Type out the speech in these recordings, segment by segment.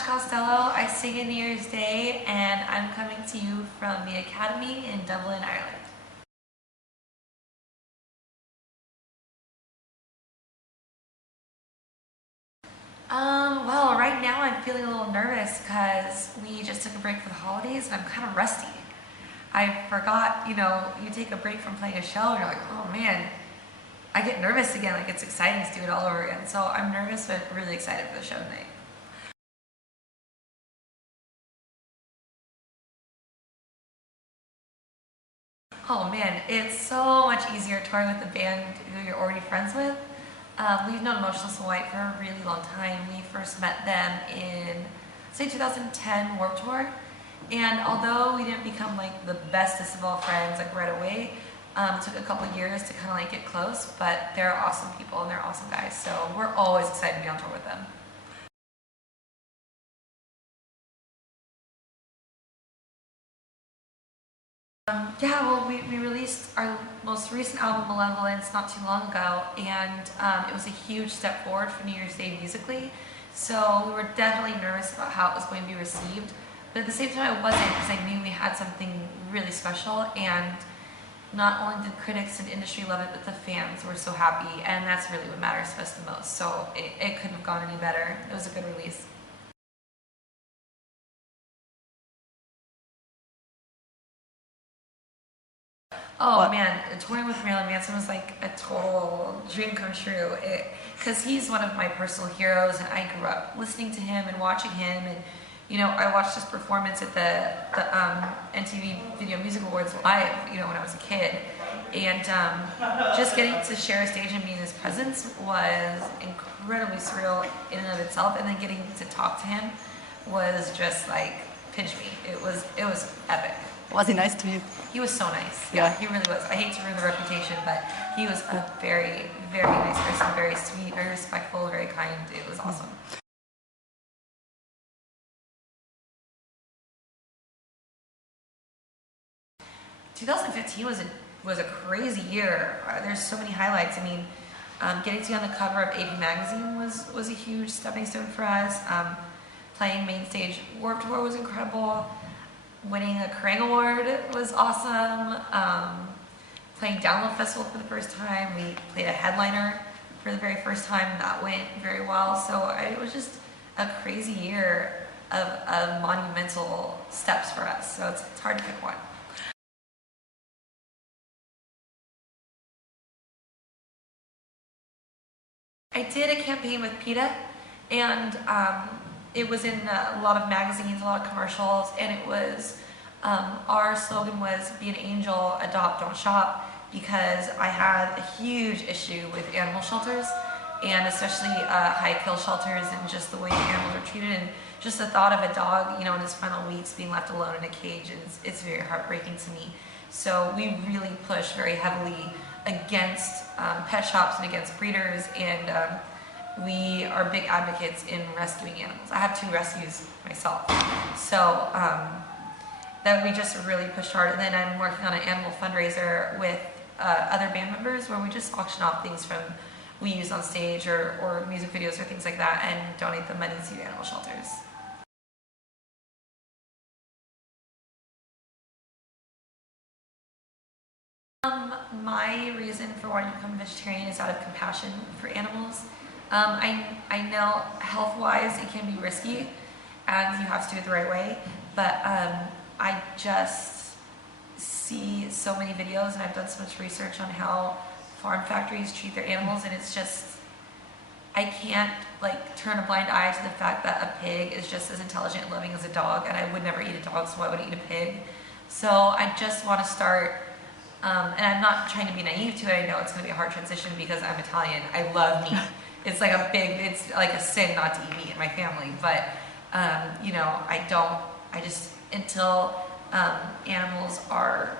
Costello. I sing in New Year's Day, and I'm coming to you from the Academy in Dublin, Ireland. Well, right now I'm feeling a little nervous because we just took a break for the holidays and I'm kind of rusty. I forgot, you take a break from playing a show and you're like, oh man, I get nervous again, like it's exciting to do it all over again. So I'm nervous but really excited for the show tonight. Oh man, it's so much easier touring with a band who you're already friends with. We've known Motionless for a really long time. We first met them in, say, 2010 Warped Tour. And although we didn't become like the bestest of all friends like right away, it took a couple years to kind of like get close, but they're awesome people and they're awesome guys. So we're always excited to be on tour with them. Yeah, well, we released our most recent album, Malevolence, not too long ago, and it was a huge step forward for New Year's Day musically. So we were definitely nervous about how it was going to be received, but at the same time I wasn't, because I knew we had something really special, and not only did critics and industry love it, but the fans were so happy, and that's really what matters to us the most. So it couldn't have gone any better. It was a good release. Oh man, touring with Marilyn Manson was like a total dream come true. Because he's one of my personal heroes, and I grew up listening to him and watching him. And I watched his performance at the MTV Video Music Awards live. When I was a kid, and just getting to share a stage and be in his presence was incredibly surreal in and of itself. And then getting to talk to him was just like pinch me. It was epic. Was he nice to you? He was so nice. Yeah, he really was. I hate to ruin the reputation, but he was a very, very nice person, very sweet, very respectful, very kind. It was awesome. 2015 was a crazy year. There's so many highlights. I mean, getting to be on the cover of AP Magazine was a huge stepping stone for us. Playing main stage Warped Tour was incredible. Winning a Kerrang Award was awesome. Playing Download Festival for the first time. We played a headliner for the very first time, and that went very well. So it was just a crazy year of monumental steps for us. So it's hard to pick one. I did a campaign with PETA, and it was in a lot of magazines, a lot of commercials, and it was, our slogan was, be an angel, adopt, don't shop, because I had a huge issue with animal shelters, and especially high kill shelters, and just the way animals are treated, and just the thought of a dog, in his final weeks being left alone in a cage, it's very heartbreaking to me. So we really push very heavily against pet shops and against breeders, and we are big advocates in rescuing animals. I have 2 rescues myself. So that we just really pushed hard. And then I'm working on an animal fundraiser with other band members where we just auction off things from we use on stage or music videos or things like that and donate the money to animal shelters. My reason for wanting to become a vegetarian is out of compassion for animals. I know health-wise it can be risky and you have to do it the right way, but I just see so many videos and I've done so much research on how farm factories treat their animals, and it's just, I can't turn a blind eye to the fact that a pig is just as intelligent and loving as a dog, and I would never eat a dog, so why would I eat a pig? So I just want to start, and I'm not trying to be naive to it. I know it's going to be a hard transition because I'm Italian. I love meat. It's like a sin not to eat meat in my family, but until animals are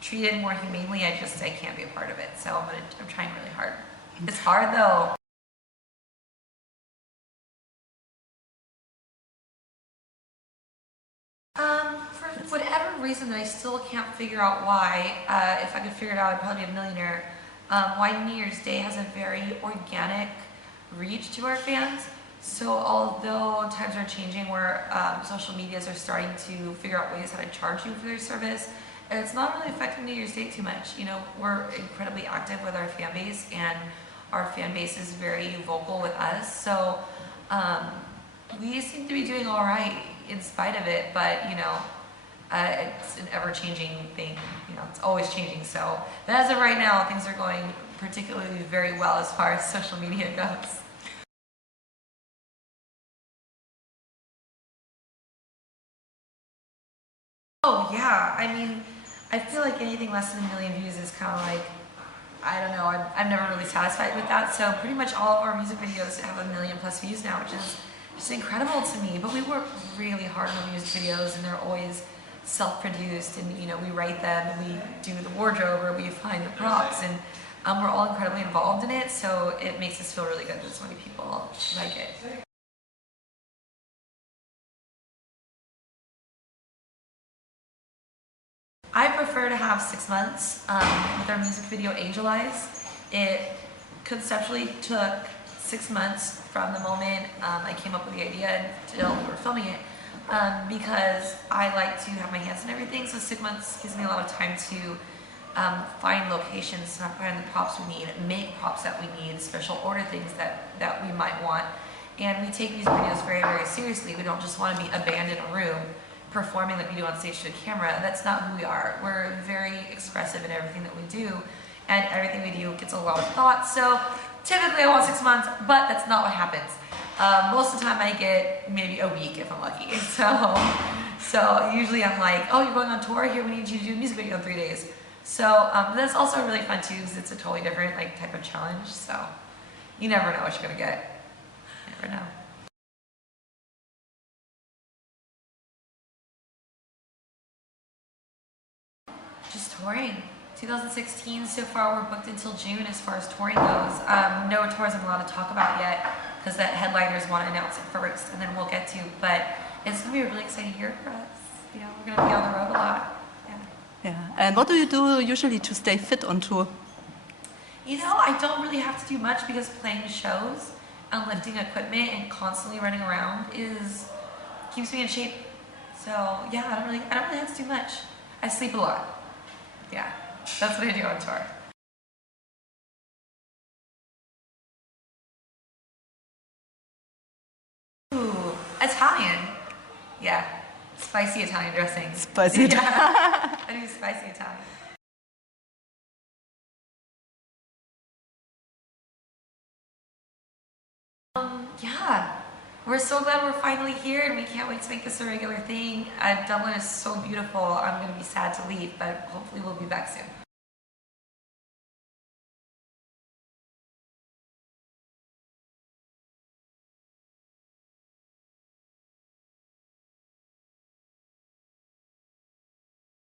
treated more humanely, I can't be a part of it. So I'm trying really hard. It's hard though. For whatever reason that I still can't figure out why, if I could figure it out, I'd probably be a millionaire. Why New Year's Day has a very organic reach to our fans. So although times are changing where social medias are starting to figure out ways how to charge you for their service, it's not really affecting New Year's Day too much. You know, we're incredibly active with our fan base, and our fan base is very vocal with us. So we seem to be doing all right in spite of it, but you know, it's an ever-changing thing. You know, it's always changing. So, but as of right now, things are going particularly very well as far as social media goes. Oh yeah, I mean, I feel like anything less than 1 million views is kind of like, I don't know, I'm never really satisfied with that. So pretty much all of our music videos have 1 million+ views now, which is just incredible to me. But we work really hard on the music videos, and they're always self-produced, and you know, we write them, and we do the wardrobe, or we find the props, and we're all incredibly involved in it. So it makes us feel really good that so many people like it. I prefer to have 6 months with our music video Angel Eyes. It conceptually took 6 months from the moment I came up with the idea until we were filming it, because I like to have my hands in everything. So 6 months gives me a lot of time to find locations, find the props we need, make props that we need, special order things that we might want. And we take music videos very, very seriously. We don't just want to be a band in a room performing like we do on stage to a camera. That's not who we are. We're very expressive in everything that we do, and everything we do gets a lot of thought. So typically I want 6 months, but that's not what happens. Most of the time I get maybe a week if I'm lucky. So usually I'm like, oh, you're going on tour? Here, we need you to do a music video in 3 days. So that's also really fun too, because it's a totally different like type of challenge. So you never know what you're gonna get. You never know. Just touring. 2016 so far, we're booked until June as far as touring goes. No tours I'm allowed to talk about yet, because the headliners want to announce it first, and then we'll get to. But it's going to be a really exciting year for us. You know, we're going to be on the road a lot. Yeah. Yeah. And what do you do usually to stay fit on tour? You know, I don't really have to do much, because playing shows and lifting equipment and constantly running around keeps me in shape. So yeah, I don't really have to do much. I sleep a lot. Yeah, that's what I do on tour. Ooh, Italian. Yeah, spicy Italian dressing. Spicy. Yeah, I do spicy Italian. Yeah, we're so glad we're finally here, and we can't wait to make this a regular thing. Dublin is so beautiful. I'm going to be sad to leave, but hopefully we'll be back soon.